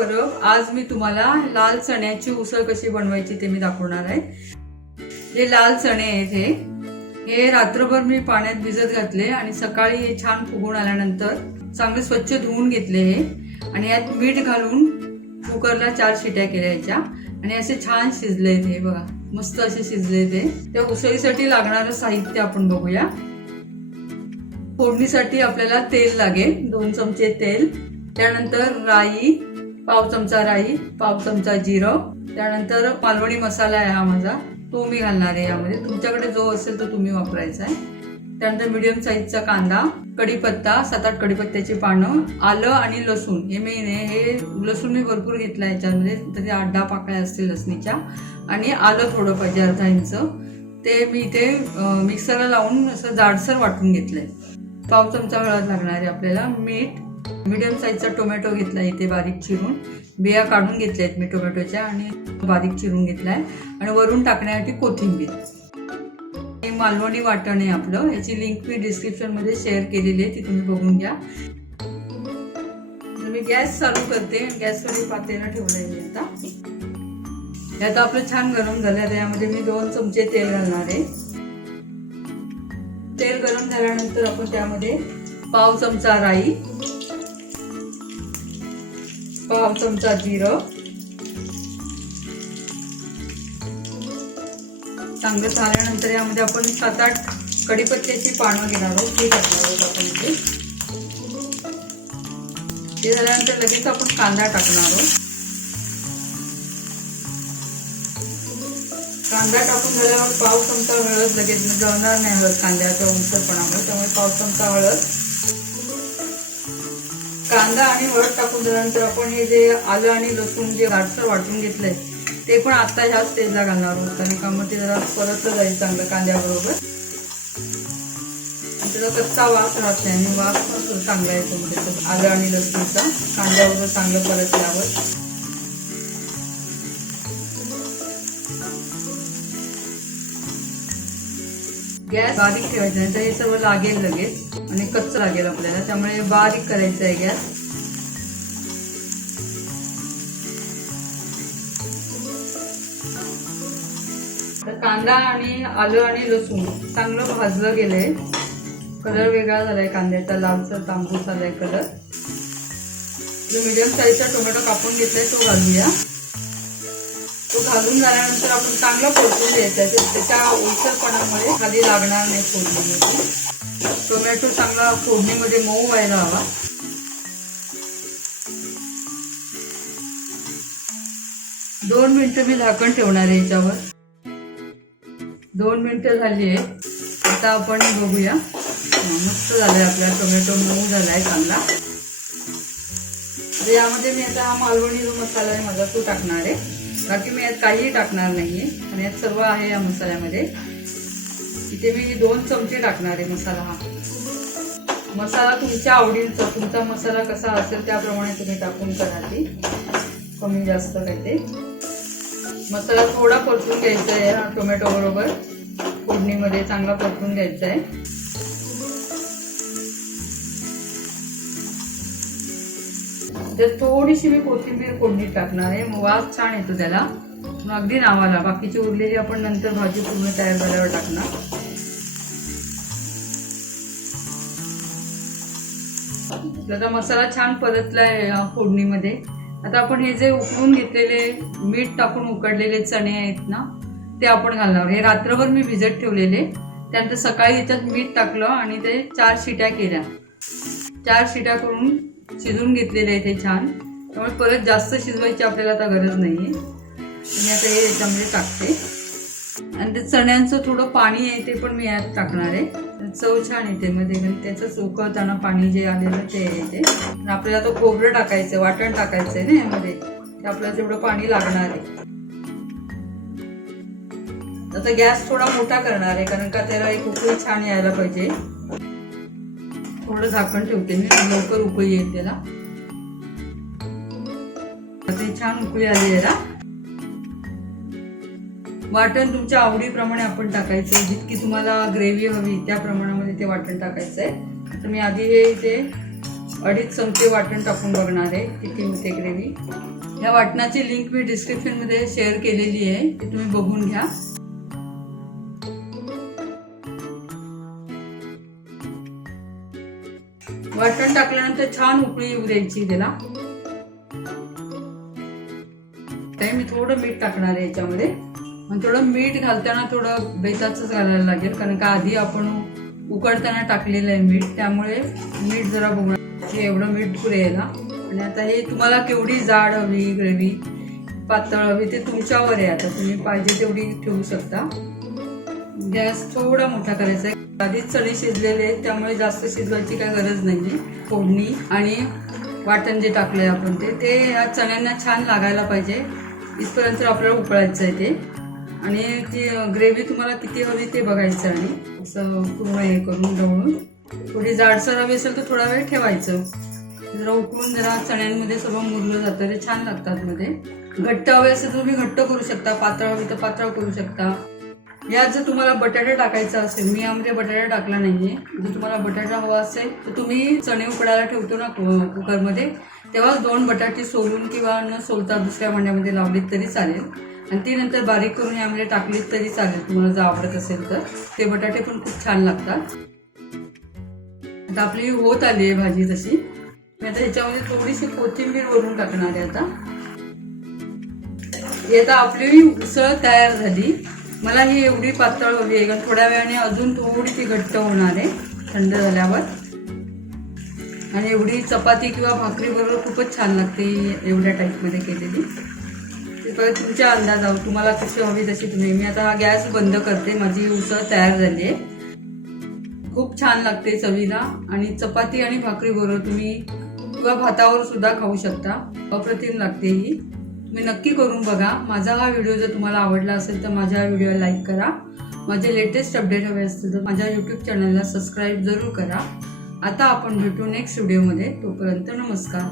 परब। आज मी तुम्हाला लाल चण्याची उसळ कशी बनवायची ते मी दाखवणार आहे। हे लाल चणे आहेत, हे रात्रभर मी पाण्यात भिजत घातले आणि सकाळी हे छान फुगून आल्यानंतर चांगले स्वच्छ धुवून घेतले हे आणि यात मीठ घालून कुकरला 4 शिट्या केल्या याच्या आणि असे छान शिजले हे बघा, मस्त असे शिजले ते। त्या उसळीसाठी लागणारं साहित्य आपण बघूया। फोडणीसाठी आपल्याला तेल लागेल, 2 चमचे तेल, त्यानंतर राई, पाव चमचा राई, पाव चमचा जिरं, त्यानंतर मालवणी मसाला आहे हा माझा, तो मी घालणार आहे यामध्ये। तुमच्याकडे जो असेल तो तुम्ही वापरायचा आहे। त्यानंतर मीडियम साईजचा कांदा, कढीपत्ता, 7-8 कढीपत्त्याची पानं, आलं आणि लसूण हे मेन आहे। हे लसूण मी भरपूर घेतला याच्यामध्ये, तरी 8-10 पाकळ्या असतील लसणीच्या, आणि आलं थोडं पाहिजे, अर्धा इंच, ते मी इथे मिक्सरला लावून असं जाडसर वाटून घेतलंय। पाव चमचा हळद लागणार आहे आपल्याला, मीठ, मीडियम साईजचा टोमॅटो घेतला इथे बारीक चिरून, बिया काढून घेतल्या आहेत मी टोमॅटोच्या आणि बारीक चिरून घेतलाय, आणि वरून टाकण्यासाठी कोथिंबीर। हे मालवणी वाटण आहे आपलं, याची लिंक मी डिस्क्रिप्शन मध्ये शेअर केलेली आहे, ती तुम्ही बघून घ्या। मी गॅस चालू करते, गॅसवर पातेलं ठेवलंय आता आपलं छान गरम झालंय, त्यामध्ये मी 2 चमचे तेल घालणार आहे। तेल गरम झाल्यानंतर आपण त्यामध्ये पाव चमचा राई, पाव चमचा जिरं, चांगलं झाल्यानंतर यामध्ये आपण 7-8 कढीपत्त्याची पानं घेणार आहोत, ती टाकणार आहोत आपण इथे। ते झाल्यानंतर लगेच आपण कांदा टाकणार आहोत। कांदा टाकून झाल्यावर पाव चमचा हळद, लगेच जळणार नाही हळद कांद्याच्या उंचरपणामुळे, त्यामुळे पाव चमचा हळद, कांदा आणि हळद टाकून झाल्यानंतर आपण हे जे आलं आणि लसूण जे जाडसर वाटून घेतलंय ते पण आता ह्या स्टेजला घालणार आहोत, कारण का मग ते जरा परतलं जाईल चांगलं कांद्याबरोबर, त्याचा कच्चा वास राहत नाही आणि वास पण चांगला येतो मध्ये आलं आणि लसूणचा कांद्याबरोबर चांगलं परतल्यावर। गॅस बारीक ठेवायचा आहे, तर हे सर्व लागेल लगेच आणि कच्चं लागेल आपल्याला, त्यामुळे बारीक करायचं आहे गॅस। तर कांदा आणि आलं आणि लसूण चांगलं भाजलं गेलंय, कलर वेगळा झालाय कांद्याचा, लालसर तांबूस आलाय कलर। जो मीडियम साईजचा टोमॅटो कापून घेतलाय तो घालूया। तो घालून झाल्यानंतर आपण चांगलं परतून घ्यायचं आहे, त्याच्या ओलसरपणामुळे खाली लागणार नाही फोडणीमध्ये। टोमॅटो चांगला फोडणीमध्ये मऊ व्हायला हवा। दोन मिनिटं मी झाकण ठेवणार आहे याच्यावर। 2 मिनिटं झाली आहे, आता आपण बघूया। मस्त झालाय आपला टोमॅटो, मऊ झालाय चांगला। यामध्ये मी आता हा मालवणी जो मसाला आहे माझा तो टाकणार आहे, बाकी मी यात काहीही टाकणार नाहीये, आणि यात सर्व आहे या मसाल्यामध्ये। इथे मी 2 चमचे टाकणार आहे मसाला। हा मसाला तुमच्या आवडीचा, तुमचा मसाला कसा असेल त्याप्रमाणे तुम्ही टाकून करा, ती कमी जास्त काय ते। मसाला थोडा परतून घ्यायचा आहे, टोमॅटो बरोबर फोडणीमध्ये चांगला परतून घ्यायचा आहे। तर थोडीशी मी कोथिंबीर फोडणीत टाकणार आहे, मग वास छान येतो त्याला, मग अगदी नावाला। बाकीची उरलेली आपण नंतर भाजी पूर्ण तयार झाल्यावर टाकणार। आता मसाला छान परतलाय फोडणीमध्ये। आता आपण हे जे उकळून घेतलेले मीठ टाकून उकडलेले चणे आहेत ना, ते आपण घालणार। हे रात्रभर मी भिजत ठेवलेले, त्यानंतर सकाळी याच्यात मीठ टाकलं आणि ते 4 शिट्या केल्या। 4 शिट्या करून शिजून घेतलेले आहे ते छान, त्यामुळे परत जास्त शिजवायची आपल्याला आता गरज नाहीये। मी आता हे याच्यामध्ये टाकते, आणि ते चण्यांचं थोडं पाणी आहे ते पण मी यात टाकणार आहे, चव छान येते मध्ये, त्याचंच उकळताना पाणी जे आलेलं ते येते। आपल्याला आता खोबरं टाकायचं, वाटण टाकायचंय ना यामध्ये, ते आपल्याला तेवढं पाणी लागणार आहे। आता गॅस थोडा मोठा करणार आहे, कारण का त्याला एक उकळी छान यायला पाहिजे। थोडं झाकण ठेवते मी, लवकर उकळी येईल त्याला। आता छान उकळी आली आहे ना। वाटण तुमच्या आवडीप्रमाणे आपण टाकायचं, जितकी तुम्हाला ग्रेव्ही हवी त्या प्रमाणामध्ये ते वाटण टाकायचंय। तर मी आधी हे इथे 2.5 चमचे वाटण टाकून बघणार आहे किती होते ग्रेव्ही. या वाटणाची लिंक मी डिस्क्रिप्शनमध्ये शेअर केलेली आहे, ती तुम्ही बघून घ्या. वाटण टाकल्यानंतर छान उकळी येऊ द्यायची त्याला. मी थोडं मीठ टाकणार आहे याच्यामध्ये. आणि थोडं मीठ घालताना थोडं बेताचंच घालायला लागेल, कारण का आधी आपण उकडताना टाकलेलं आहे मीठ, त्यामुळे मीठ जरा बघणार एवढं मीठ पुरेला. आणि आता हे तुम्हाला केवढी जाड हवी ग्रेव्ही, पातळ हवी, ते तुमच्यावर आहे. आता तुम्ही पाहिजे तेवढी ठेवू शकता. गॅस थोडा मोठा करायचा आहे. आधीच चणे शिजलेले आहेत, त्यामुळे जास्त शिजवायची काही गरज नाही. फोडणी आणि वाटण जे टाकले आपण ते या चण्यांना छान लागायला पाहिजे, इथपर्यंत आपल्याला उकळायचं आहे ते. आणि ती ग्रेव्ही तुम्हाला किती हवी ते बघायचं आणि असं पूर्ण हे करून ढवळून. थोडी जाडसर हवी असेल तर थोडा वेळ ठेवायचं. जरा उकळून जरा चण्यांमध्ये सगळं मुरलं जातं, ते छान लागतात मध्ये. घट्ट हवे असेल तर तुम्ही घट्ट करू शकता, पातळ हवी तर पातळ करू शकता. यात जर तुम्हाला बटाटा टाकायचा असेल, मी यामध्ये बटाटा टाकला नाहीये. जर तुम्हाला बटाटा हवा असेल तर तुम्ही चणे उकडायला ठेवतो ना कुकरमध्ये, तेव्हा 2 बटाटे सोलून किंवा न सोलता दुसऱ्या भांड्यामध्ये लावलीत तरी चालेल. आणि ती नंतर बारीक करून यामध्ये टाकलीत तरी चालेल, तुम्हाला जर आवडत असेल तर. ते बटाटे पण खूप छान लागतात. आता आपली होत आली आहे भाजी तशी. मी आता ह्याच्यामध्ये थोडीशी कोथिंबीर वरून टाकणार आहे. आता आपली उसळ तयार झाली. मला ही एवढी पातळ हवी आहे, कारण थोड्या वेळाने अजून थोडी ती घट्ट होणार आहे थंड झाल्यावर. आणि एवढी चपाती किंवा भाकरी बरोबर खूपच छान लागते एवढ्या टाईपमध्ये केलेली. ते परत तुमच्या अंदाजावर तुम्हाला कशी हवी तशी तुम्ही. मी आता हा गॅस बंद करते. माझी उसळ तयार झाली आहे. खूप छान लागते चवीला आणि चपाती आणि भाकरी बरोबर तुम्ही किंवा भातावर सुद्धा खाऊ शकता. अप्रतिम लागते ही. तुम्ही नक्की करून बघा. माझा हा व्हिडिओ जर तुम्हाला आवडला असेल तर माझ्या व्हिडिओला लाईक करा. माझे लेटेस्ट अपडेट हवे असतील तर माझ्या यूट्यूब चॅनलला सबस्क्राईब जरूर करा. आता आपण भेटू नेक्स्ट व्हिडिओमध्ये. तोपर्यंत नमस्कार.